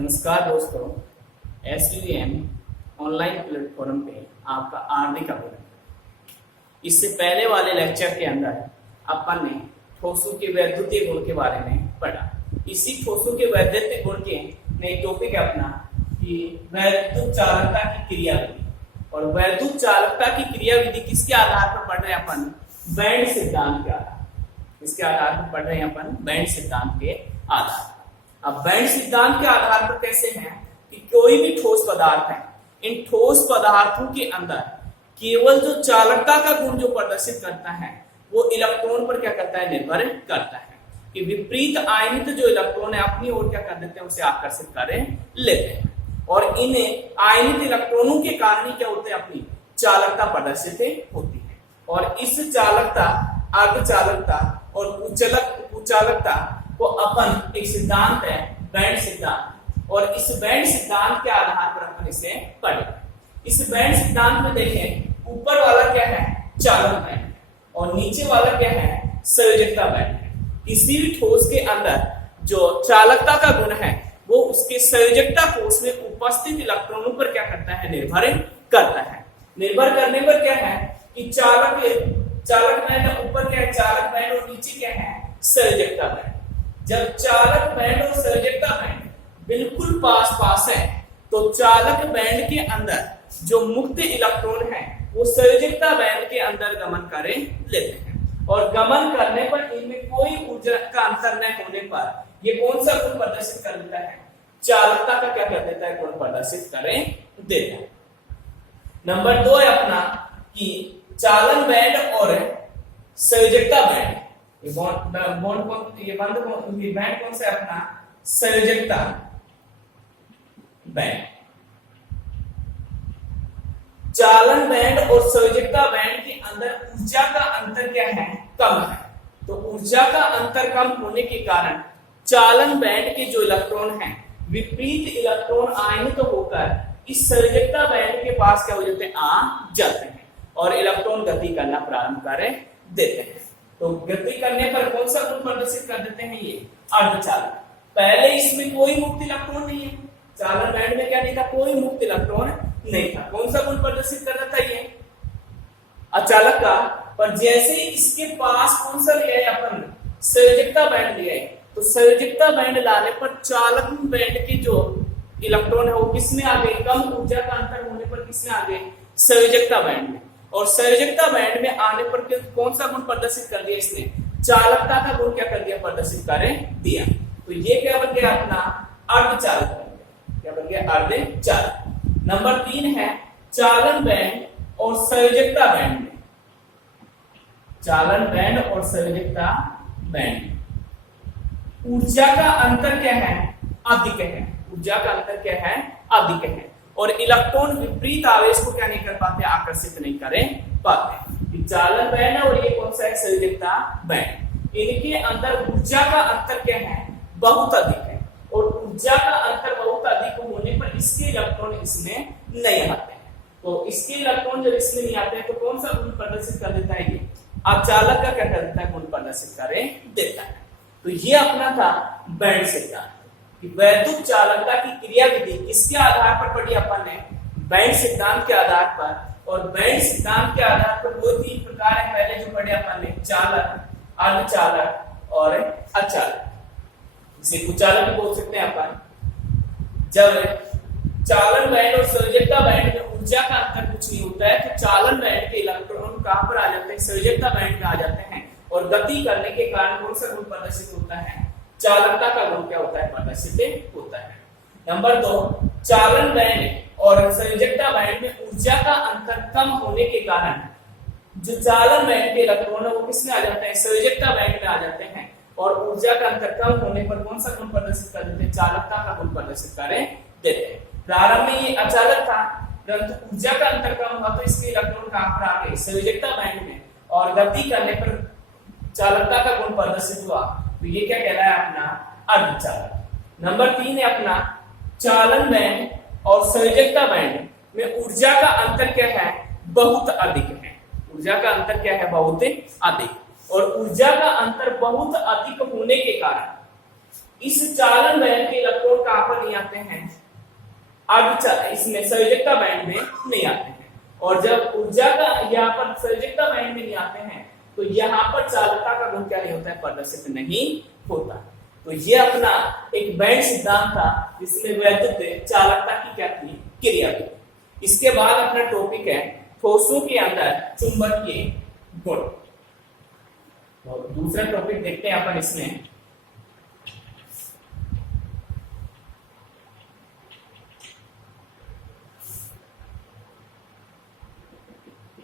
नमस्कार दोस्तों, SUM online platform पे आपका हार्दिक अभिनंदन। इससे पहले वाले लेक्चर के अंदर अपन ने ठोसों के वैद्युतीय गुण के बारे में पढ़ा। इसी ठोसों के वैद्युतीय गुण के नए टॉपिक है अपना कि वैद्युत चालकता की क्रियाविधि। और वैद्युत चालकता की क्रियाविधि किसके आधार पर पढ़ रहे हैं अपन? बैंड सिद्धांत के आधार। इसके आधार पर पढ़ रहे हैं अपन बैंड सिद्धांत के आधार। अब बैंड सिद्धांत के आधार पर कैसे है कि कोई भी ठोस पदार्थ है, इन ठोस पदार्थों के अंदर केवल जो चालकता का गुण जो प्रदर्शित करता है वो इलेक्ट्रॉन पर क्या करता है? निर्भर करता है कि विपरीत आयनित जो इलेक्ट्रॉन है अपनी ओर क्या कर देते हैं? उसे आकर्षित कर लेते हैं। और इन आयनित इलेक्ट्रॉनों के कारण ही क्या होते हैं? अपनी चालकता प्रदर्शित होती है। और इस चालकता, अर्धचालकता और कुचालकता को अपन एक सिद्धांत है बैंड सिद्धांत, और इस बैंड सिद्धांत के आधार पर अपन इसे पढ़े। इस बैंड सिद्धांत में देखें, ऊपर वाला क्या है? चालक बैंड, और नीचे वाला क्या है? संयोजकता बैंड है। किसी भी ठोस के अंदर जो चालकता का गुण है वो उसके संयोजकता कोष में उपस्थित इलेक्ट्रॉनों पर क्या करता है? निर्भर करता है। निर्भर करने पर क्या है कि चालक बैंड ऊपर क्या है? चालक बैंड, और नीचे क्या है? संयोजकता बैंड। जब चालक बैंड और संयोजकता बैंड बिल्कुल पास पास है तो चालक बैंड के अंदर जो मुक्त इलेक्ट्रॉन है वो संयोजकता बैंड के अंदर गमन कर लेते हैं। और गमन करने पर इनमें कोई ऊर्जा का अंतर न होने पर ये कौन सा गुण प्रदर्शित कर देता है? चालकता का क्या कर देता है? गुण प्रदर्शित कर देता है। नंबर 2 है अपना कि चालन बैंड और संयोजकता बैंड, ये बैंड कौन सा है अपना? संयोजकता बैंड। चालन बैंड और संयोजकता बैंड के अंदर ऊर्जा का अंतर क्या है? कम है। तो ऊर्जा का अंतर कम होने के कारण चालन बैंड के जो इलेक्ट्रॉन हैं विपरीत इलेक्ट्रॉन आयनित होकर इस संयोजकता बैंड के पास क्या हो जाते हैं? आ जाते हैं और इलेक्ट्रॉन गति करना प्रारंभ कर देते हैं। तो गति करने पर कौन सा गुण प्रदर्शित कर देते हैं? ये अर्धचालक। पहले इसमें कोई मुक्त इलेक्ट्रॉन नहीं है, चालन बैंड में क्या नहीं था? कोई मुक्त इलेक्ट्रॉन नहीं था। कौन सा गुण प्रदर्शित कर रहा था? ये अचालक का। पर जैसे ही इसके पास कौन सा लिया है अपन? संयोजकता बैंड लिया है, तो संयोजकता बैंड लाने पर चालक बैंड के जो इलेक्ट्रॉन है वो किसमें आ गए? कम ऊर्जा का अंतर होने पर किसमें आ गए? संयोजकता बैंड में। और संयोजकता बैंड में आने पर कौन सा गुण प्रदर्शित कर दिया इसने? चालकता का गुण क्या कर दिया? प्रदर्शित कर दिया। तो ये क्या बन गया? अपना अर्धचालक बन गया। क्या बन गया? अर्धचालक। नंबर 3 है चालन बैंड और संयोजकता बैंड। चालन बैंड और संयोजकता बैंड ऊर्जा का अंतर क्या है? अधिक है। ऊर्जा का अंतर क्या है? अधिक है। और इलेक्ट्रॉन विपरीत आवेश को क्या नहीं कर पाते? आकर्षित नहीं कर पाते। चालन बैंड है और ये कौन सा है? संयोजकता बैंड। इनके अंदर ऊर्जा का अंतर क्या है? बहुत अधिक है। और ऊर्जा का अंतर बहुत अधिक होने पर इसके इलेक्ट्रॉन इसमें नहीं आते हैं। तो इसके इलेक्ट्रॉन जब इसमें नहीं आते हैं तो कौन सा गुण प्रदर्शित कर देता है? ये अचालक का क्या कर देता है? गुण प्रदर्शित कर देता है। तो ये अपना था बैंड सिद्धांत कि वैद्युत चालकता की क्रियाविधि किसके आधार पर पढ़ी अपन ने? बैंड सिद्धांत के आधार पर। और बैंड सिद्धांत के आधार पर वो 3 प्रकार है पहले जो पढ़े अपन ने, चालक, अर्धचालक और अचालक। इसे कुचालक भी बोल सकते हैं अपन। जब चालन बैंड और संयोजकता बैंड में ऊर्जा का अंतर कुछ नहीं होता है तो चालन बैंड के इलेक्ट्रॉन कहां पर आ जाते हैं? संयोजकता बैंड में आ जाते हैं। और गति करने के कारण कौन सा गुण प्रदर्शित होता है? चालकता का गुण क्या होता है? प्रदर्शित होता है। नंबर 2, चालन बैंड और संयोजकता बैंड में ऊर्जा का अंतर कम होने के कारण जो चालन बैंड के इलेक्ट्रॉन है वो किसमें आ जाते हैं? संयोजकता बैंड में आ जाते हैं। और ऊर्जा का अंतर कम होने पर कौन सा गुण प्रदर्शित कर देते हैं? चालकता का गुण प्रदर्शित कर देते हैं। प्रारंभ में ये अचालक था, परंतु ऊर्जा का अंतर कम हुआ तो इसके इलेक्ट्रॉन कहां पर आ गए? संयोजकता बैंड में। और गति करने पर चालकता का गुण प्रदर्शित हुआ तो ये क्या कहलाया? अपना अर्धचालक। नंबर 3 है अपना चालन बैंड और संयोजकता बैंड में ऊर्जा का अंतर क्या है? बहुत अधिक है। ऊर्जा का अंतर क्या है? बहुत अधिक। और ऊर्जा का अंतर बहुत अधिक होने के कारण इस चालन बैंड के इलेक्ट्रॉन कहां पर नहीं आते हैं, इसमें संयोजकता बैंड में नहीं आते हैं। और जब ऊर्जा का यहाँ पर संयोजकता बैंड में नहीं आते हैं तो यहाँ पर चालकता का गुण क्या नहीं होता है, प्रदर्शित नहीं होता। तो ये अपना एक बैंड सिद्धांत था जिसमें वैद्युत चालकता की क्या थी, क्रिया थी। इसके बाद अपना टॉपिक है ठोसों के अंदर चुंबकीय गुण। तो दूसरा टॉपिक देखते हैं अपन इसमें,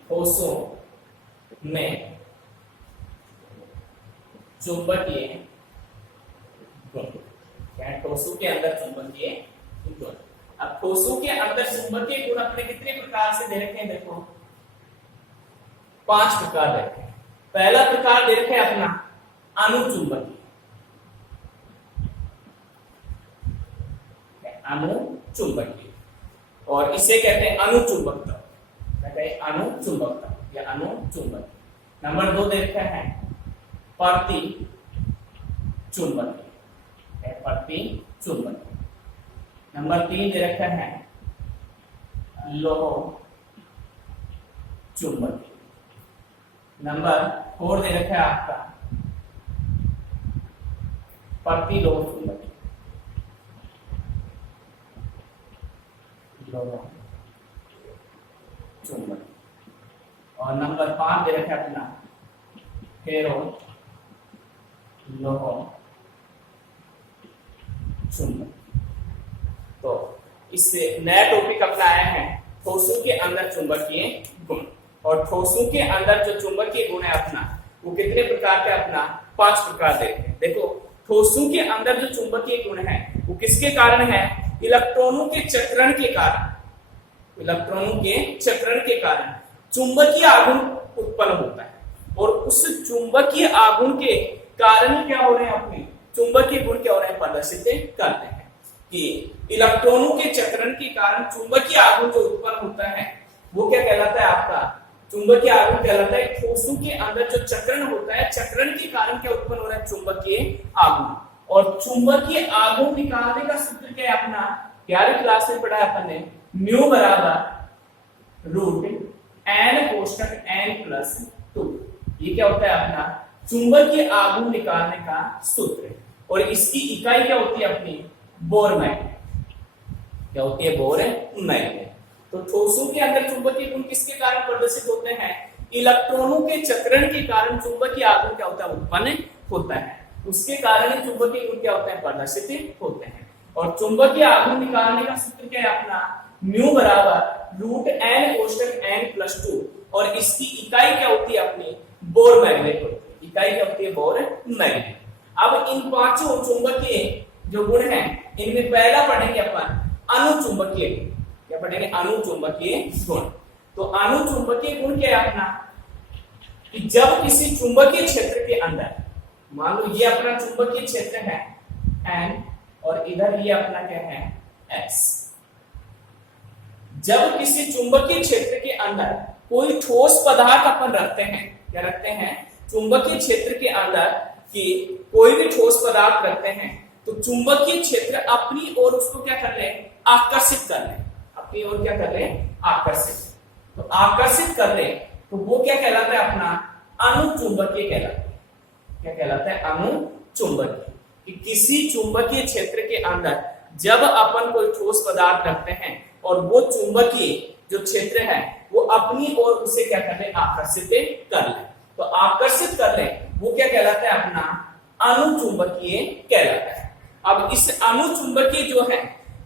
ठोसों में चुंबकीय गुण। क्या ठोसों के अंदर चुंबकीय गुण। अब ठोसों के अंदर चुंबकीय गुण अपने कितने प्रकार से दे रखे हैं, देखो 5 प्रकार दे रखे हैं। पहला प्रकार दे रखे है अपना अनुचुंबकीय, अनुचुंबकीय, और इसे कहते हैं अनुचुंबकता, अनुचुंबकता या अनुचुंबक। नंबर 2 दे रखा है प्रति चुंबकीय, प्रति चुंबकीय। नंबर 3 दे रखा है लोह चुंबकीय। नंबर 4 दे रखा है आपका प्रति लोह चुंबकीय, लोह चुंबकीय। और नंबर 5 दे रखा है अपना फेरो लोह चुंबकीय। तो इससे नया टॉपिक अपना आया है ठोसों के अंदर चुंबकीय गुण। और ठोसों के अंदर जो चुंबकीय गुण है अपना वो कितने प्रकार के, अपना 5 प्रकार देते हैं। देखो ठोसों के अंदर जो चुंबकीय गुण है वो किसके कारण है, इलेक्ट्रॉनों के चक्रण के कारण, इलेक्ट्रॉनों के चक्रण के कारण चुंबकीय आघूर्ण उत्पन्न होता है। और उस चुंबकीय आघूर्ण के कारण क्या हो रहे हैं, अपने चुंबकीय गुण क्या हो रहे हैं, प्रदर्शित करते हैं कि इलेक्ट्रॉनों के चक्रण के कारण चुंबकीय आघूर्ण जो उत्पन्न होता है वो क्या कहलाता है, आपका चुंबकीय आघूर्ण कहलाता है। ठोसों के अंदर जो चक्रण होता है, चक्रण के कारण क्या उत्पन्न हो रहा है, चुंबकीय आघूर्ण। और चुंबकीय आघूर्ण निकालने का सूत्र क्या है, अपना 11वीं क्लास में पढ़ा है अपन ने, म्यू बराबर रूट एन कोष्टक एन प्लस 2। ये क्या होता है, अपना चुंबकीय आघूर्ण निकालने का सूत्र। और इसकी इकाई क्या होती है, अपनी बोर मैग्नेट। क्या होती है, बोर मैग्नेट। तो ठोसों के अंदर चुंबकीय गुण किसके कारण प्रदर्शित होते हैं, इलेक्ट्रॉनों के चक्रण के कारण चुंबकीय आघूर्ण क्या होता है, उत्पन्न होता है। उसके कारण चुंबकीय गुण क्या होते हैं, प्रदर्शित होते हैं। और चुंबकीय आघूर्ण निकालने का सूत्र क्या है, अपना म्यू बराबर रूट एन कोष्टक एन प्लस 2। और इसकी इकाई क्या होती है, अपनी बोर मैग्नेट होती है। इकाई क्या होती है, बोर मैग्नेट। अब इन 5 चुंबकीय जो गुण हैं इनमें पहला पढ़ेंगे अपन अनुचुंबकीय गुण। क्या पढ़ेंगे, अनुचुंबकीय गुण। तो अनुचुंबकीय गुण क्या है अपना, कि जब किसी चुंबकीय क्षेत्र के अंदर, मान लो ये अपना चुंबकीय क्षेत्र है एन और इधर ये अपना क्या है एस। जब किसी चुंबकीय क्षेत्र के अंदर कोई ठोस पदार्थ अपन रखते हैं, क्या रखते हैं, चुंबकीय क्षेत्र के अंदर कि कोई भी ठोस पदार्थ रखते हैं तो चुंबकीय क्षेत्र अपनी ओर उसको क्या कर ले, आकर्षित कर ले, अपनी ओर क्या कर ले, आकर्षित। तो आकर्षित कर ले तो वो क्या कहलाता है, अपना अनुचुंबकीय कहलाता है। क्या कहलाता है, अनुचुंबकीय। कि किसी चुंबकीय क्षेत्र के अंदर जब अपन कोई ठोस पदार्थ रखते हैं और वो चुंबकीय जो क्षेत्र है वो अपनी ओर उसे क्या कर ले, आकर्षित कर ले। तो आकर्षित कर ले वो क्या कहलाता है, अपना अनुचुंबकीय कहलाता है। अब इस अनुचुंबकीय जो है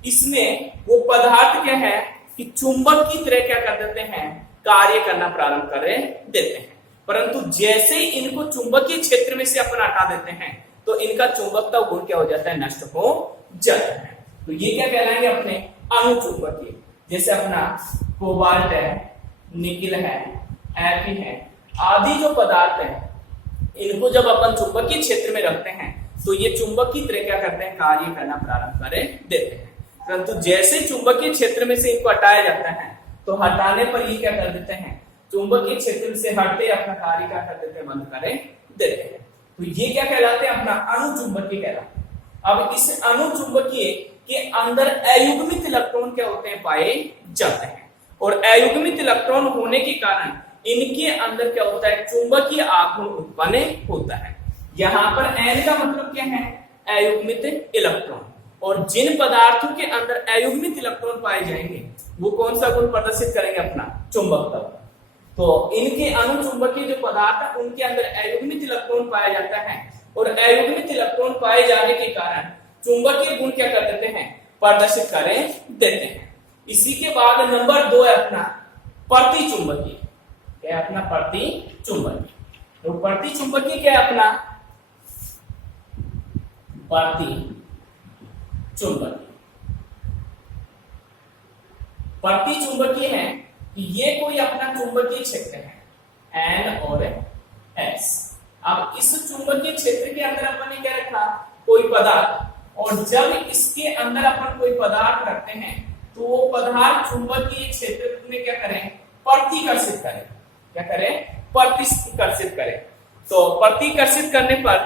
इसमें वो पदार्थ क्या है कि चुंबक की तरह क्या कर देते हैं, कार्य करना प्रारंभ कर देते हैं। परंतु जैसे ही इनको चुंबकीय क्षेत्र में से अपन हटा देते हैं तो इनका चुंबकता गुण क्या हो जाता है, नष्ट हो जाता है। तो ये क्या कहलाएंगे, अपने अनुचुंबकीय। जैसे अपना कोबाल्ट है, निकिल है, एफी है, आदि जो पदार्थ है इनको जब अपन चुंबकीय क्षेत्र में रखते हैं तो ये चुंबक की तरह क्या करते हैं, कार्य करना प्रारंभ कर देते हैं। परंतु जैसे चुंबकीय क्षेत्र में से इनको हटाया जाता है तो हटाने पर ये क्या कर देते हैं, चुंबकीय क्षेत्र से हटते अपना कार्य क्या कर देते हैं, बंद कर देते हैं। तो ये क्या कहलाते हैं, अपना अनुचुंबकीय कहलाते हैं। अब इस अनुचुंबकीय के अंदर अयुग्मित इलेक्ट्रॉन क्या होते हैं, पाए जाते हैं। और अयुग्मित इलेक्ट्रॉन होने के कारण इनके अंदर क्या होता है, चुंबकीय आघूर्ण उत्पन्न होता है। यहाँ पर N का मतलब क्या है, अयुग्मित इलेक्ट्रॉन। और जिन पदार्थों के अंदर अयुग्मित इलेक्ट्रॉन पाए जाएंगे वो कौन सा गुण प्रदर्शित करेंगे, अपना चुंबकत्व। तो इनके अनुचुंबकीय जो पदार्थ है उनके अंदर अयुग्मित इलेक्ट्रॉन पाया जाता है और अयुग्मित इलेक्ट्रॉन पाए जाने के कारण चुंबकीय गुण क्या कर देते हैं, प्रदर्शित करें देते हैं। इसी के बाद नंबर 2 है अपना प्रतिचुंबकीय। क्या है अपना प्रतिचुंबकीय। तो प्रतिचुंबकीय क्या है अपना, प्रतिचुंबकीय। प्रतिचुंबकीय है कि ये कोई अपना चुंबकीय क्षेत्र है N और S। अब इस चुंबकीय क्षेत्र के अंदर अपन ने क्या रखा, कोई पदार्थ, और जब इसके अंदर अपन कोई पदार्थ रखते हैं तो वो पदार्थ चुंबकीय क्षेत्र में क्या करें, प्रतिकर्षित करें। क्या करें, प्रतिकर्षित करें। तो प्रतिकर्षित करने पर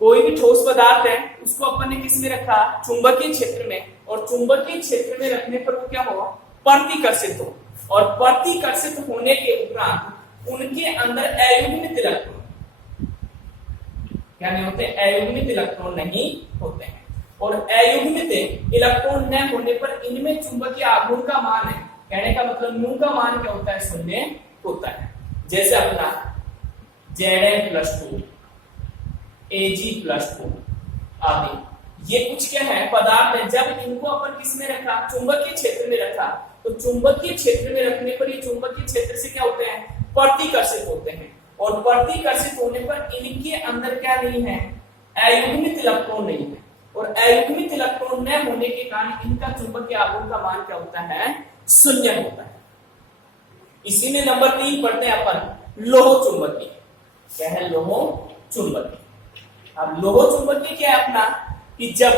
कोई भी ठोस पदार्थ है उसको अपन ने किस में रखा, चुंबकीय क्षेत्र में, और चुंबकीय क्षेत्र में रखने पर वो क्या हो, प्रतिकर्षित हो। और प्रतिकर्षित होने के उपरांत उनके अंदर अयुग्मित इलेक्ट्रॉन क्या नहीं होते, अयुग्मित इलेक्ट्रॉन नहीं होते हैं। और अयुग्मित इलेक्ट्रॉन न होने पर इनमें चुंबकीय आघूर्ण का मान है, कहने का मतलब न्यू का मान क्या होता है, शून्य होता है। जैसे अपना Zn+2, Ag+2 आदि, ये कुछ क्या है, पदार्थ है। जब इनको अपन किस में रखा, चुंबकीय क्षेत्र में रखा, तो चुंबकीय क्षेत्र में रखने पर ये चुंबकीय क्षेत्र से क्या होते हैं, प्रतिकर्षित होते हैं। और प्रतिकर्षित होने पर इनके अंदर क्या नहीं है, अयुग्मित इलेक्ट्रॉन नहीं है। और अयुग्मित इलेक्ट्रॉन न होने के कारण इनका चुंबकीय आघूर्ण का मान क्या होता है, शून्य होता है। इसी में नंबर 3 पढ़ते हैं अपन लोह चुंबकीय। क्या है, लोह चुंबकीय। अब लोह चुंबकीय क्या है अपना, कि जब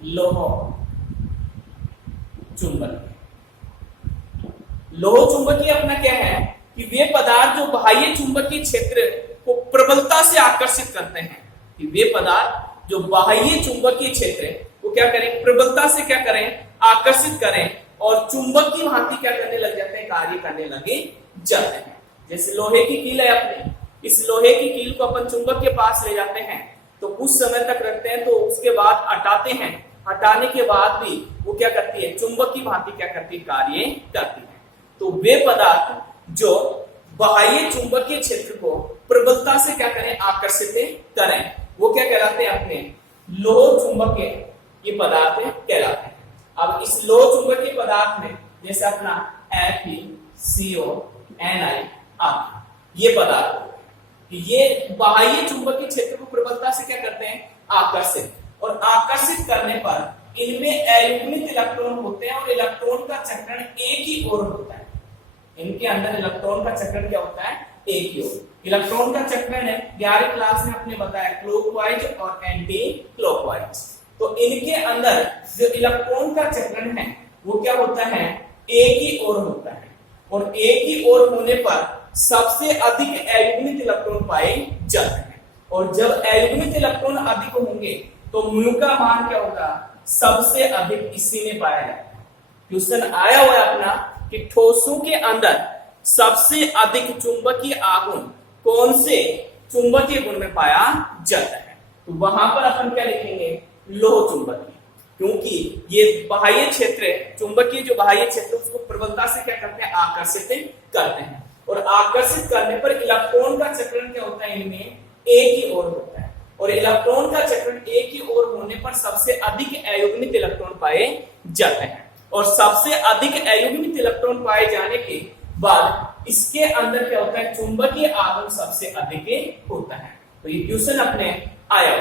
लोह चुंबकीय, लोह चुंबकीय अपना क्या है कि वे पदार्थ जो बाह्य चुंबकीय क्षेत्र को प्रबलता से आकर्षित करते हैं, कि वे पदार्थ जो बाह्य चुंबकीय क्षेत्र को क्या करें, प्रबलता से क्या करें, आकर्षित करें और चुंबक की भांति क्या करने लग जाते हैं, कार्य करने लगे जाते हैं। जैसे लोहे की कील है अपने, इस लोहे की कील को अपन चुंबक के पास ले जाते हैं तो कुछ समय तक रखते हैं, तो उसके बाद हटाते हैं। हटाने के बाद भी वो क्या करती है, चुंबक की भांति क्या करती है, कार्य करती है। तो वे पदार्थ जो बाह्य चुंबकीय क्षेत्र को प्रबलता से क्या करें, आकर्षित करें, वो क्या कहलाते हैं, अपने लोह चुंबकीय ये पदार्थ कहलाते हैं। अब इस लोह चुंबकीय पदार्थ में जैसे अपना Fe, CO, Ni आदि ये पदार्थ, ये बाह्य चुंबकीय क्षेत्र को प्रबलता से क्या करते हैं, आकर्षित। और आकर्षित करने पर इनमें अयुग्मित इलेक्ट्रॉन होते हैं और इलेक्ट्रॉन का चक्रण एक ही ओर होता है। इनके अंदर इलेक्ट्रॉन का चक्रण क्या होता है, एक ही ओर। इलेक्ट्रॉन का चक्रण है 11वीं क्लास में आपने बताया क्लॉकवाइज और एंटी क्लॉकवाइज। तो इनके अंदर जो इलेक्ट्रॉन का चक्रण है वो क्या होता है, एक ही ओर होता है। और एक ही ओर होने पर सबसे अधिक अयुग्मित इलेक्ट्रॉन पाए जाते हैं। और जब अयुग्मित इलेक्ट्रॉन अधिक होंगे तो म्यू का मान क्या होगा, सबसे अधिक इसी में पाया जाता है। क्वेश्चन आया हुआ है अपना कि ठोसों के अंदर सबसे अधिक चुंबकीय आघूर्ण कौन से चुंबकीय गुण में पाया जाता है, तो वहां पर अपन क्या लिखेंगे, लोह चुंबकीय। क्योंकि ये बाह्य क्षेत्र, चुंबकीय जो बाह्य क्षेत्र उसको प्रबलता से क्या करते हैं, आकर्षित करते हैं। और आकर्षित करने पर इलेक्ट्रॉन का चक्रण क्या होता है, इनमें एक ही ओर होता है। और इलेक्ट्रॉन का चक्रण एक ही ओर होने पर सबसे अधिक अयुग्मित इलेक्ट्रॉन पाए जाते हैं। और सबसे अधिक अयुग्मित इलेक्ट्रॉन पाए जाने के बाद इसके अंदर क्या होता है, चुंबकीय आघूर्ण सबसे अधिक होता है। तो ये क्वेश्चन अपने आया।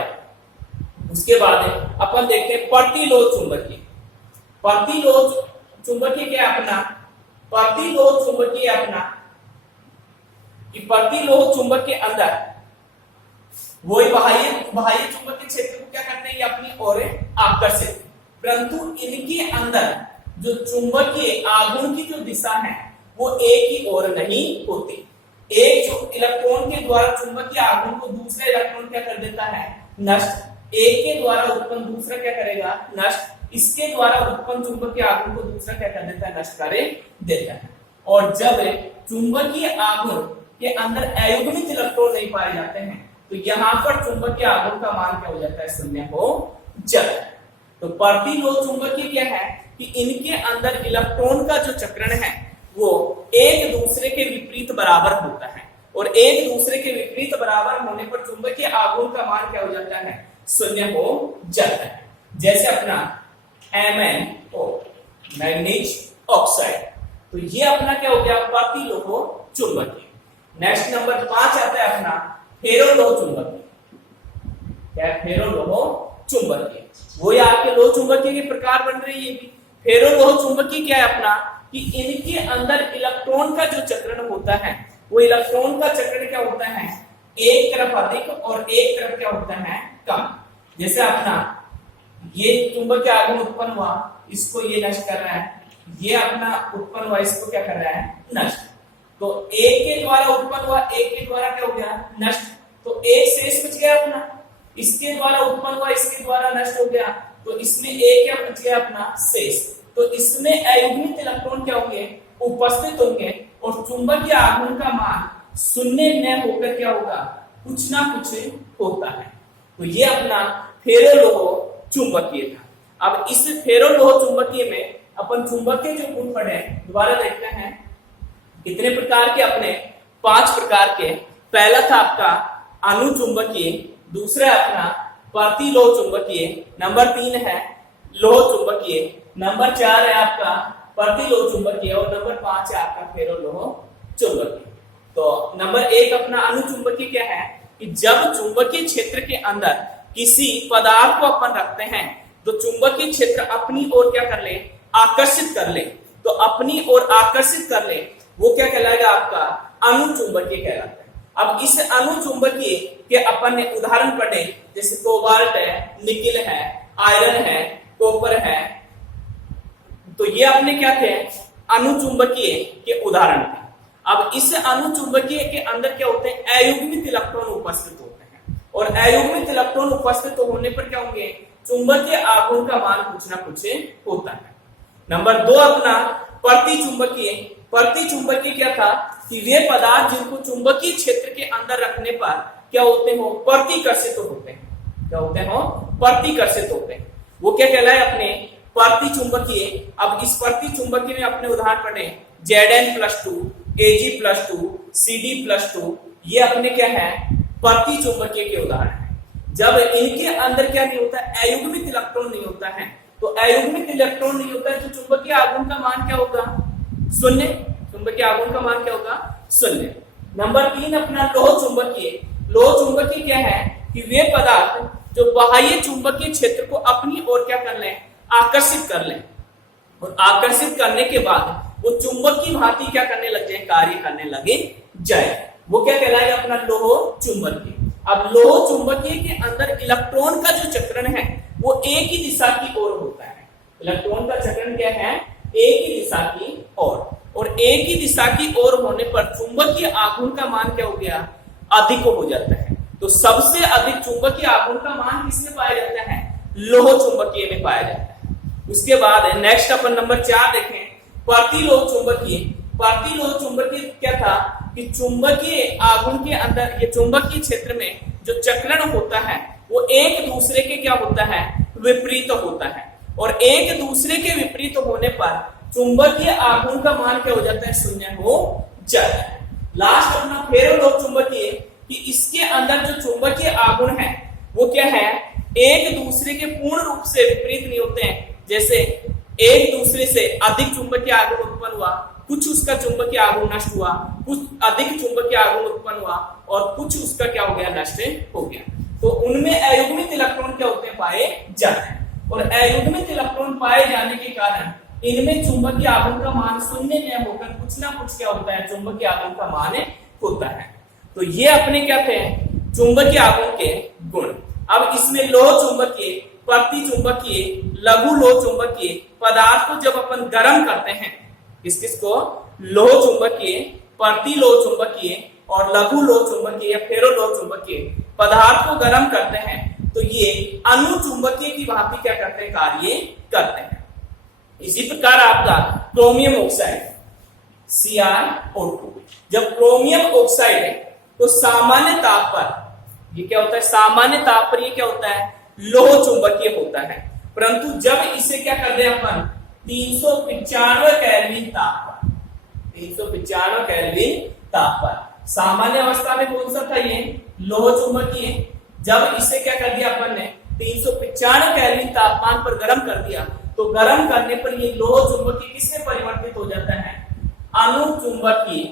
उसके बाद अपन देखते हैं प्रतिलोह चुंबकीय। प्रतिलोह चुंबकीय क्या अपना, प्रतिलोह चुंबकीय अपना कि प्रतिलोह चुंबक के अंदर वही बाह्य चुंबकीय क्षेत्र को क्या करते हैं, अपनी ओर आकर्षित। परंतु इनके अंदर जो चुंबकीय आघूर्ण की जो दिशा है वो एक ही ओर नहीं होती। एक जो इलेक्ट्रॉन के द्वारा चुंबकीय आघूर्ण को दूसरा इलेक्ट्रॉन क्या कर देता है, नष्ट। एक के द्वारा उत्पन्न दूसरा क्या करेगा, नष्ट। इसके द्वारा उत्पन्न चुंबकीय आघूर्ण को दूसरा क्या कर देता है, नष्ट कर देता है। और जब चुंबकीय आघूर्ण के अंदर अयुग्मित इलेक्ट्रॉन नहीं पाए जाते हैं तो यहां पर चुंबकीय आघूर्ण का मान क्या हो जाता है, शून्य हो जाता है। तो प्रतिलोम चुंबकीय क्या है कि इनके अंदर इलेक्ट्रॉन का जो चक्रण है वो एक दूसरे के विपरीत बराबर होता है, और एक दूसरे के विपरीत बराबर होने पर चुंबकीय आघूर्ण का मान क्या हो जाता है, शून्य हो जाता है। जैसे अपना MnO मैग्नीज ऑक्साइड, तो ये अपना क्या हो गया, प्रतिलोम चुंबकीय। नेक्स्ट नंबर 5 आता है अपना फेरोलोह चुंबकीय। क्या है, फेरोलोह चुंबकीय। वो ये आपके लोह चुंबकीय के प्रकार बन रही है। फेरोलोह चुंबकीय क्या है अपना कि इनके अंदर इलेक्ट्रॉन का जो चक्रण होता है वो इलेक्ट्रॉन का चक्रण क्या होता है, एक तरफ अधिक और एक तरफ क्या होता है, कम। जैसे अपना ये चुंबकीय आघूर्ण उत्पन्न हुआ, इसको ये नष्ट कर रहा है, ये अपना उत्पन्न हुआ, इसको क्या कर रहा है, नष्ट। तो एक के द्वारा उत्पन्न हुआ, एक के द्वारा क्या हो गया, नष्ट। तो एक शेष बच गया अपना, इसके द्वारा उत्पन्न हुआ, इसके द्वारा नष्ट हो गया, तो इसमें एक क्या बच गया अपना, शेष। तो इसमें अयुग्मित इलेक्ट्रॉन क्या होंगे, उपस्थित होंगे, और चुंबकीय आघूर्ण का मान शून्य न होकर क्या होगा, कुछ ना कुछ होता है। तो ये अपना फेरोलोह चुंबकीय था। अब इस फेरोलोह चुंबकीय में अपन चुंबकीय जो गुण पढ़े दोबारा देखते हैं। कितने प्रकार के, अपने 5 प्रकार के। पहला था आपका अनुचुंबकीय, दूसरा अपना प्रतिलोह चुंबकीय, नंबर 3 है लोह चुंबकीय, नंबर 4 है आपका प्रतिलोह चुंबकीय, और नंबर 5 है आपका फेरोलोह चुंबकीय। तो नंबर 1 अपना अनुचुंबकीय क्या है कि जब चुंबकीय क्षेत्र के अंदर किसी पदार्थ को अपन रखते हैं तो चुंबकीय क्षेत्र अपनी ओर क्या कर ले, आकर्षित कर ले। तो अपनी ओर आकर्षित कर ले, वो क्या कहलाएगा, आपका अनुचुंबकीय कहलाता है। अब इस अनुचुंबकीय के अपन ने उदाहरण पढ़े, जैसे कोबाल्ट है, निकिल है, आयरन है, कॉपर है। तो ये अपने क्या थे, अनुचुंबकीय के उदाहरण थे। अब इस अनुचुंबकीय के अंदर क्या होते हैं, अयुग्मित इलेक्ट्रॉन उपस्थित होते हैं, और अयुग्मित इलेक्ट्रॉन उपस्थित होने पर क्या होंगे, चुंबकीय आघूर्ण का मान कुछ ना कुछ होता है। नंबर 2 अपना प्रतिचुंबकीय। प्रतिचुंबकीय क्या था कि वे पदार्थ जिनको चुंबकीय क्षेत्र के अंदर रखने पर क्या होते हो, प्रतिकर्षित होते हैं। क्या होते हो, प्रतिकर्षित होते हैं। वो क्या कहलाए, अपने प्रतिचुंबकीय। अब इस प्रतिचुंबकीय में अपने उदाहरण पढ़े, Zn+2, Ag+2, Cd+2, ये अपने क्या है, प्रतिचुंबकीय के उदाहरण है। जब इनके अंदर क्या नहीं होता, अयुग्मित इलेक्ट्रॉन नहीं होता है। तो अयुग्मित इलेक्ट्रॉन नहीं होता है तो चुंबकीय आघूर्ण का मान क्या होगा, शून्य। चुंबकीय आघूर्ण का मान क्या होगा, शून्य। नंबर 3 अपना लोह चुंबकीय। लोह चुंबकीय क्या है कि वे पदार्थ जो बाह्य चुंबकीय क्षेत्र को अपनी ओर क्या कर लें, आकर्षित कर लें, और आकर्षित करने के बाद वो चुंबकीय भांति क्या करने लग जाए, कार्य करने लगे जाए। वो क्या कहलाएगा, अपना लोह चुंबकीय। अब लोह चुंबकीय के अंदर इलेक्ट्रॉन का जो चक्रण है वो एक ही दिशा की ओर होता है। इलेक्ट्रॉन का चक्रण क्या है, एक ही दिशा की ओर, और एक ही दिशा की ओर होने पर चुंबकीय आघूर्ण का मान क्या हो गया, अधिक हो जाता है। तो सबसे अधिक चुंबकीय आघूर्ण का मान किसमें पाया जाता है, लोह चुंबकीय में पाया जाता है। उसके बाद नेक्स्ट अपन नंबर 4 देखें, प्रतिलोह चुंबकीय। प्रतिलोह चुंबकीय क्या था कि चुंबकीय आघूर्ण के अंदर, ये चुंबकीय क्षेत्र में जो चक्रण होता है वो एक दूसरे के क्या होता है, विपरीत होता है, और एक दूसरे के विपरीत होने पर चुंबकीय आघूर्ण का मान क्या हो जाता है, शून्य हो जाता है। लास्ट अपना फेरोलोह चुंबकीय कि इसके अंदर जो चुंबकीय आघूर्ण है वो क्या है, एक दूसरे के पूर्ण रूप से विपरीत नहीं होते हैं। जैसे एक दूसरे से अधिक चुंबकीय आघूर्ण उत्पन्न हुआ, कुछ उसका चुंबकीय आघूर्ण नष्ट हुआ, कुछ अधिक चुंबकीय आघूर्ण उत्पन्न हुआ, और कुछ उसका क्या हो गया, नष्ट हो गया। तो उनमें अयुग्मित इलेक्ट्रॉन क्या होते हैं, पाए जाते हैं। और अयुग्मित इलेक्ट्रॉन पाए जाने के कारण इनमें चुंबकीय आघूर्ण का मान शून्य न होकर कुछ ना कुछ क्या होता है, चुंबकीय आघूर्ण का मान होता है। तो ये अपने क्या थे, चुंबकीय आघूर्ण के गुण। अब इसमें लोह चुंबकीय, प्रतिचुंबकीय, लघु लोह चुंबकीय पदार्थ को जब अपन गर्म करते हैं, किस किस को, लोह चुंबकीय, प्रतिलोह चुंबकीय, और लघु लोह चुंबकीय या फेरो लोह चुंबकीय पदार्थ को गर्म करते हैं तो ये अनुचुंबकीय की भांति क्या करते हैं, कार्य करते हैं। इसी प्रकार आपका क्रोमियम ऑक्साइड CrO2, जब क्रोमियम ऑक्साइड है तो सामान्य ताप पर ये क्या होता है, सामान्य ताप पर ये क्या होता है, लोह चुंबकीय होता है। परंतु जब इसे क्या कर दे अपन 395 केल्विन ताप पर, 395 केल्विन ताप पर, सामान्य अवस्था में कौन सा था ये, लोह चुंबकीय। जब इसे क्या कर दिया अपन ने 395 केल्विन तापमान पर गर्म कर दिया तो गर्म करने पर ये लोह चुंबकीय किसमें परिवर्तित हो जाता है, अनुचुंबकीय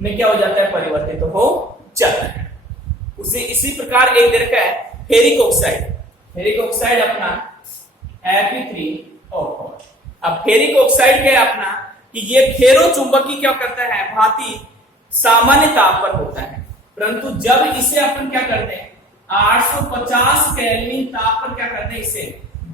में क्या हो जाता है, परिवर्तित हो जाता है। उसी इसी प्रकार एक देखा है फेरिक ऑक्साइड, फेरिक ऑक्साइड अपना Fe3O4। अब फेरिक ऑक्साइड क्या है अपना कि ये फेरो चुंबकीय क्या करता है, भांति सामान्य ताप पर होता है। परंतु जब इसे अपन क्या करते हैं 850 केल्विन ताप पर क्या करते हैं, इसे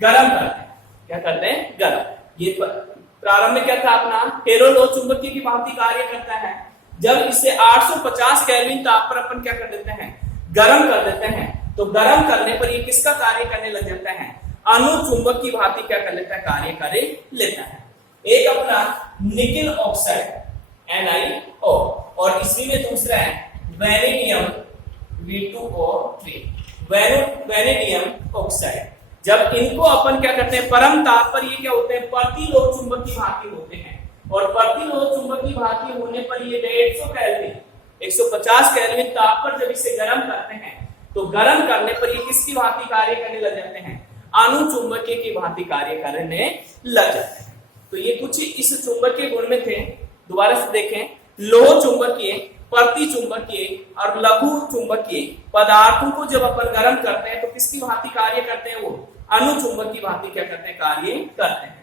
गर्म करते हैं, क्या करते हैं, गर्म। ये प्रारंभ में क्या था अपना फेरो लोह चुंबकीय की भांति कार्य करता है। जब इसे 850 केल्विन ताप पर अपन क्या कर देते हैं, गर्म कर देते हैं, तो गर्म करने पर ये किसका कार्य करने लग जाता है, अनुचुंबक की भांति क्या कर लेता है, कार्य कर लेता है। एक अपना निकिल ऑक्साइड NiO और इसी में दूसरा है वेनेडियम V2O3, वेनेडियम ऑक्साइड। जब इनको अपन क्या करते हैं परम ताप पर ये क्या होते हैं, प्रतिलोह चुंबक की भांति होते हैं। और प्रतिलोह चुंबक की भांति होने पर ये 150 केल्विन 150 केल्विन ताप पर जब इसे गर्म करते हैं तो गर्म करने पर ये किसकी भांति कार्य करने लग जाते हैं, अनुचुंबकीय की भांति कार्य करने लग जाते हैं। तो ये कुछ इस चुंबकीय गुण में थे। दोबारा से देखें, लोह चुंबकीय, प्रति चुंबकीय और लघु चुंबकीय पदार्थों को जब अपन गर्म करते हैं तो किसकी भांति कार्य करते हैं, वो अनुचुंबक की भांति क्या करते हैं, कार्य करते हैं।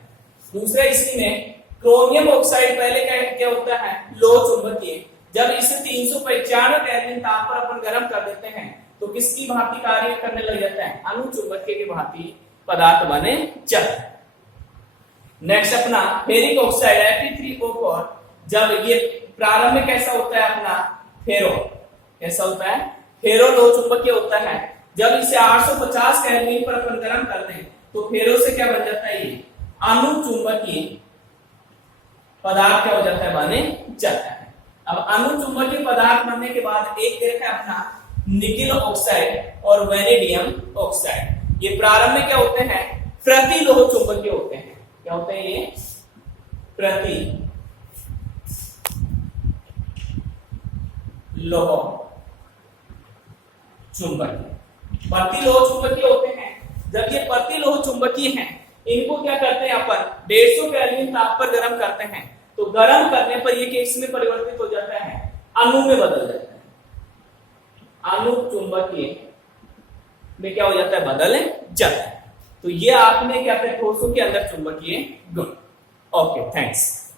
दूसरा इसी में क्रोमियम ऑक्साइड पहले क्या होता है, लोह चुंबकीय। जब इसे 395 केल्विन ताप पर अपन गर्म कर देते हैं तो किसकी भांति कार्य करने लग जाता है, अनुचुंबकीय की भांति पदार्थ बने जाता है। नेक्स्ट अपना फेरिक ऑक्साइड Fe3O4, जब ये प्रारंभ में कैसा होता है अपना फेरो, कैसा होता है, फेरो लोह चुंबकीय होता है। जब इसे 850 केल्विन पर अपन गर्म करते हैं तो फेरो से क्या बन जाता है, ये अनुचुंबकीय पदार्थ क्या हो जाता है, बने जाता है। अब अनुचुंबकीय पदार्थ बनने के बाद एक देखा है अपना निकिल ऑक्साइड और वेनेडियम ऑक्साइड। ये प्रारंभ में क्या होते हैं, प्रति लोह चुंबकीय होते हैं। क्या होते हैं ये, प्रति लोह चुंबकीय, प्रतिलोह चुंबकीय होते हैं। जब ये प्रतिलोह चुंबकीय हैं, इनको क्या करते हैं अपन 150 केल्विन ताप पर गर्म करते हैं तो गर्म करने पर ये किस में परिवर्तित हो जाता है, अणु में बदल जाता है, अणु चुंबकीय में क्या हो जाता है, बदल जाता है। तो ये आपने क्या ठोसों के अंदर चुंबकीय गुण। Okay, thanks.